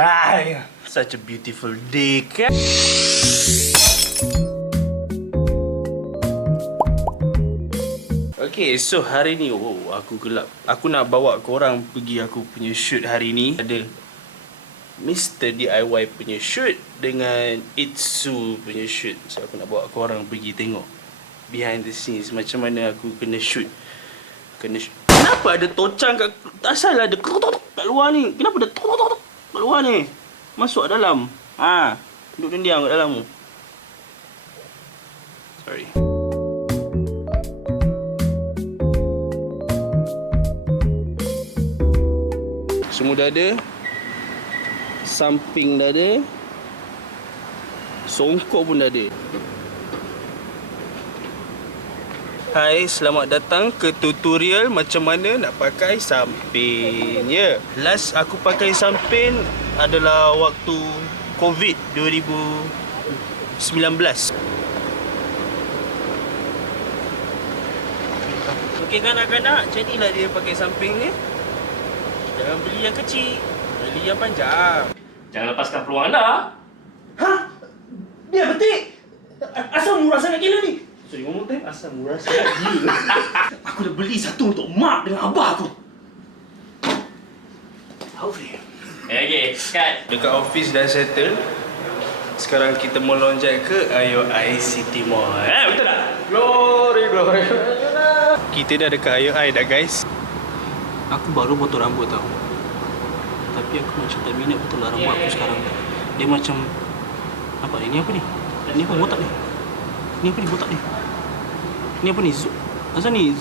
Hai, such a beautiful day, kan? Okay, so hari ni, aku gelap. Aku nak bawa korang pergi aku punya shoot hari ni. Ada Mr. DIY punya shoot dengan Itsu punya shoot. So aku nak bawa korang pergi tengok behind the scenes macam mana aku kena shoot. Kenapa ada tocang kat... Tak salah ada kat luar ni. Kenapa ada kat luar ni? Masuk dalam. Duduk diam kat dalam. Sorry. Semua dah ada. Samping dah ada. Songkok pun dah ada. Hai, selamat datang ke tutorial macam mana nak pakai sampin. Last aku pakai sampin adalah waktu COVID 2019. Okey kanak-kanak, jadilah dia pakai samping ni. Jangan beli yang kecil, beli yang panjang. Jangan lepaskan peluang anda. Biar betik. Asal murah sangat gila ni? Sorry, ngomong time asal murah sangat gila. Aku dah beli satu untuk mak dengan abah aku. Alfie. Okay, cut. Dekat office dah settle. Sekarang kita mau loncat ke IOI City Mall. Betul tak? Glory. Kita dah dekat IOI dah, guys. Aku baru potong rambut tau. Tapi aku macam tak minat betul lah rambut aku sekarang. Dia macam... Apa ni? Ni apa ni? Ni apa botak ni? Ni apa ni botak ni? Ni apa ni? Asal ni?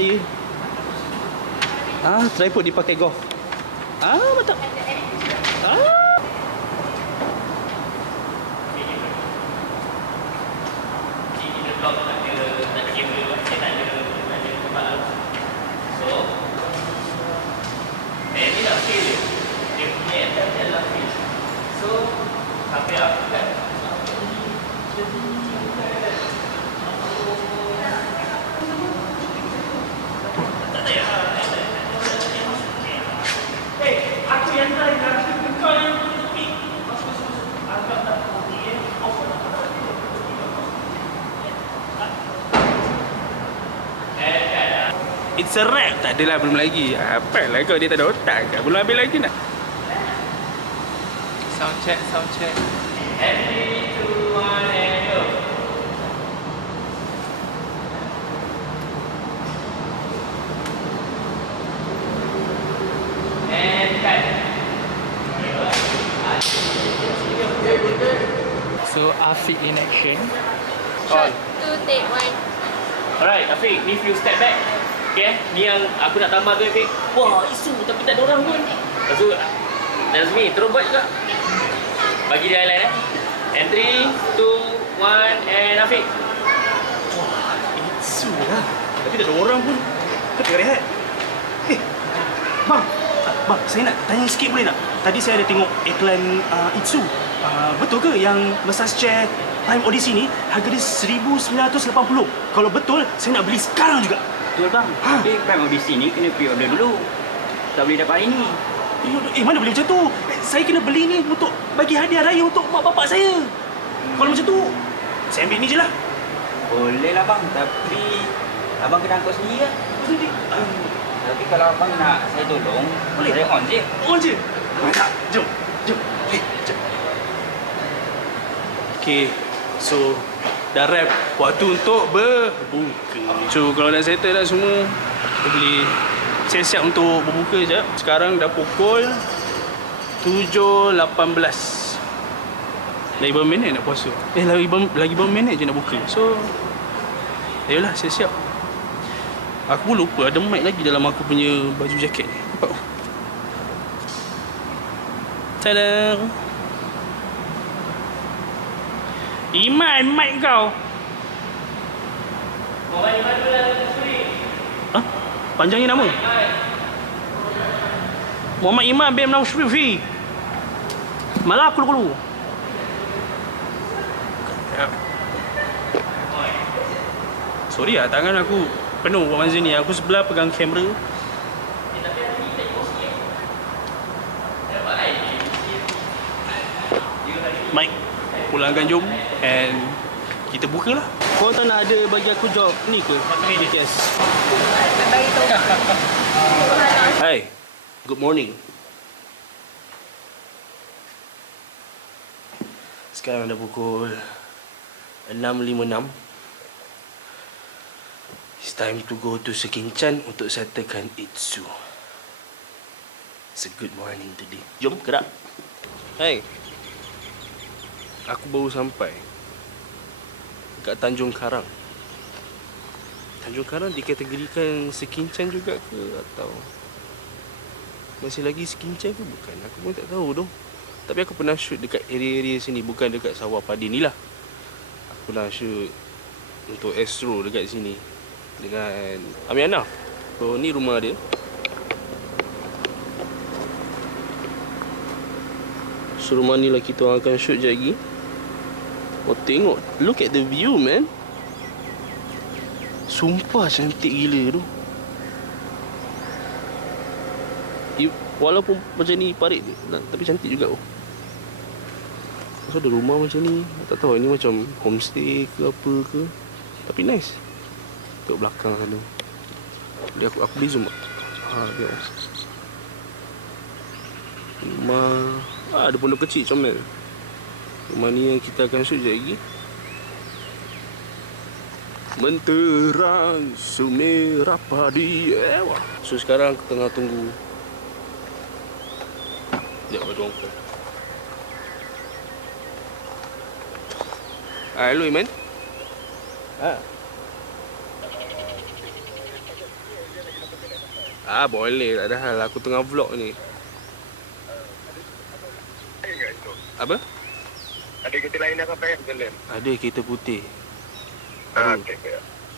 Ya. Tripod dipakai golf. Betul. It's a wrap. Tak adalah, belum lagi. Apa lah kau, dia tak ada otak ke? Belum habis lagi nak. Sound check. 3, 2, 1, and go. And cut. So Afiq in action. Shot 2, take 1. Alright, Afiq, ni few step back. Okay, ni yang aku nak tambah tu, Afiq. Wah, isu tapi tak ada orang pun. Lepas tu, Nazmi, terus buat juga. Bagi dia highlight And 3, 2, 1, and Afiq. Wah, Itsu lah. Tapi tak ada orang pun. Kau tengah rehat. Bang, saya nak tanya sikit boleh tak? Tadi saya ada tengok iklan Itsu. Betul ke yang massage chair Prime Odyssey ni harga dia 1980? Kalau betul, saya nak beli sekarang juga. Betul bang, tapi Prime Odyssey ni kena pre-order dulu. Tak boleh dapat hari ni. Mana boleh macam tu? Saya kena beli ni untuk bagi hadiah raya untuk mak bapak saya. Kalau macam tu, saya ambil ni je lah. Boleh lah bang, tapi abang kena angkut sendiri lah. Tapi kalau abang nak saya tolong, boleh. Saya on je. On je? Tak, jom. Jom. Okay, so dah wrap waktu untuk berbuka. So kalau dah settle dah semua, kita boleh siap-siap untuk berbuka sekejap. Sekarang dah pukul 7.18. Lagi berapa minit nak puasa? Lagi berapa minit je nak buka. So, ayolah siap-siap. Aku pun lupa ada mic lagi dalam aku punya baju jaket ni. Nampak? Tada! Iman, mic kau! Iman dulu lah, Suri. Panjangnya nama? Muhammad Iman bin Naushrifi. Malah aku lupa. Sorry lah, tangan aku penuh buat masa ni. Aku sebelah pegang kamera. Mike, pulangkan jom. And kita buka lah. Korang tak nak ada bagi aku job ni ke? Yes. Hai, good morning. Sekarang dah pukul 6.56. It's time to go to Sekinchan untuk settlekan Itsu. It's a good morning today. Jom, gerak. Hai. Aku baru sampai kat Tanjung Karang. Tanjung Karang dikategorikan Sekinchan juga ke atau masih lagi Sekinchan ke bukan? Aku pun tak tahu tu. Tapi aku pernah shoot dekat area-area sini, bukan dekat Sawah Padi ni lah. Aku pernah shoot untuk Astro dekat sini dengan Amiana. So ni rumah dia. So rumah ni lah kita orang akan shoot je lagi. Oh tengok, look at the view man. Sumpah cantik gila tu. Walaupun macam ni parit tapi cantik juga. Pasal ada rumah macam ni. Tak tahu ini macam homestay ke apa ke. Tapi nice. Tengok belakang sana. Dia aku boleh zoom tak? Tengok. Rumah ada pondok kecil comel. Rumah ni yang kita akan shoot je lagi. Menterang semerah padi. So sekarang aku tengah tunggu. Sekejap baju orang. Hello Iman. Boleh, tak ada hal. Aku tengah vlog ni. Apa? Ada kereta lain dah sampai kan jalan? Ada kereta putih. Okey.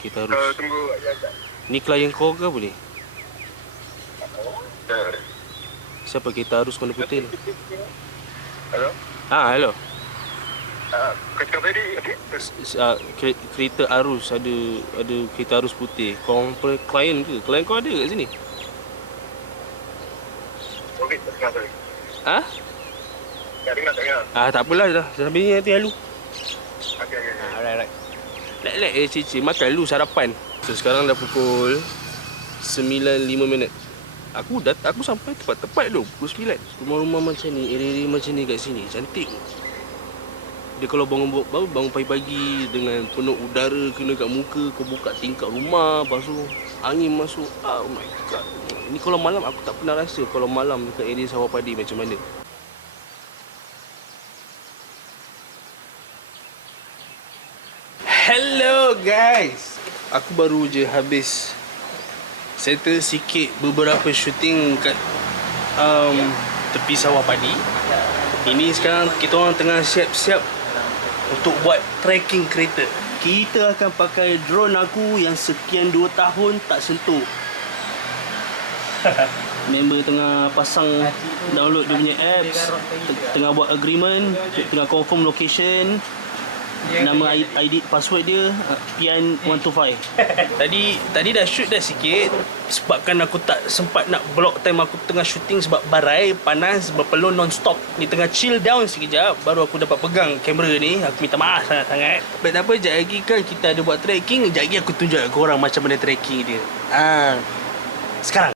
Kita harus Tunggu ajak. Ni klien kau ke apa ni? Ya. Siapa kita harus warna putih ni? Hello? Hello. Kau cakap tadi, okey? Kereta arus ada kereta arus putih. Kau klien ke? Klien kau ada kat sini? Okey, tak dengar sorry. Tak dengar. Tak apalah dah. Sambil ni nanti lalu. Okey. Alright. Lek cici makan lu sarapan. So sekarang dah pukul 9.05. Aku sampai tepat tu pukul 9. Rumah-rumah macam ni, area-area macam ni kat sini cantik. Dia kalau bangun pagi-pagi dengan penuh udara kena kat muka, kau buka tingkap rumah, lepas tu angin masuk. Oh my god. Ni kalau malam aku tak pernah rasa kalau malam dekat area Sawah Padi macam mana. Hello guys. Aku baru je habis settle sikit beberapa shooting kat tepi Sawah Padi. Ini sekarang kita orang tengah siap-siap untuk buat trekking kereta. Kita akan pakai drone aku yang sekian 2 tahun tak sentuh. Member tengah pasang download dia punya apps, tengah buat agreement, tengah confirm location. Nama ID password dia Pian125. Tadi dah shoot dah sikit. Sebabkan aku tak sempat nak block time aku tengah shooting sebab barai panas berpeluh non-stop. Ni tengah chill down sekejap baru aku dapat pegang kamera ni. Aku minta maaf sangat-sangat. Tak apa, sekejap lagi kan kita ada buat trekking. Sekejap lagi aku tunjuk korang macam mana trekking dia. Sekarang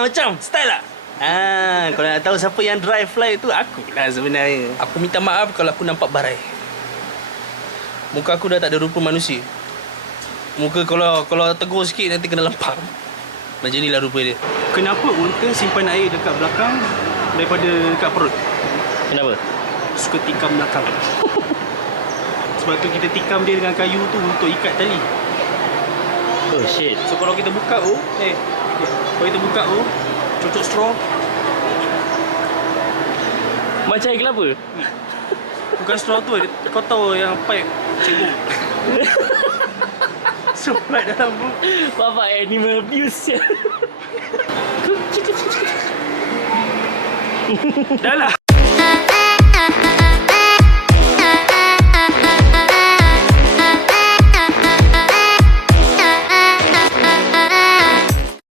macam style tak? Kalau nak tahu siapa yang drive fly tu, aku lah sebenarnya. Aku minta maaf kalau aku nampak barai. Muka aku dah tak ada rupa manusia. Muka kalau tegur sikit nanti kena lempar. Macam inilah rupa dia. Kenapa unta simpan air dekat belakang daripada dekat perut? Kenapa? Suka tikam belakang. Sebab tu kita tikam dia dengan kayu tu untuk ikat tali. Oh shit. So kalau kita buka tu, kalau kita buka tu, cocok straw, Macam air kelapa? bukan straw tu, kau tahu yang pipe cikgu. Supply dalam tu. Bapak animal abuse ya. Dah lah.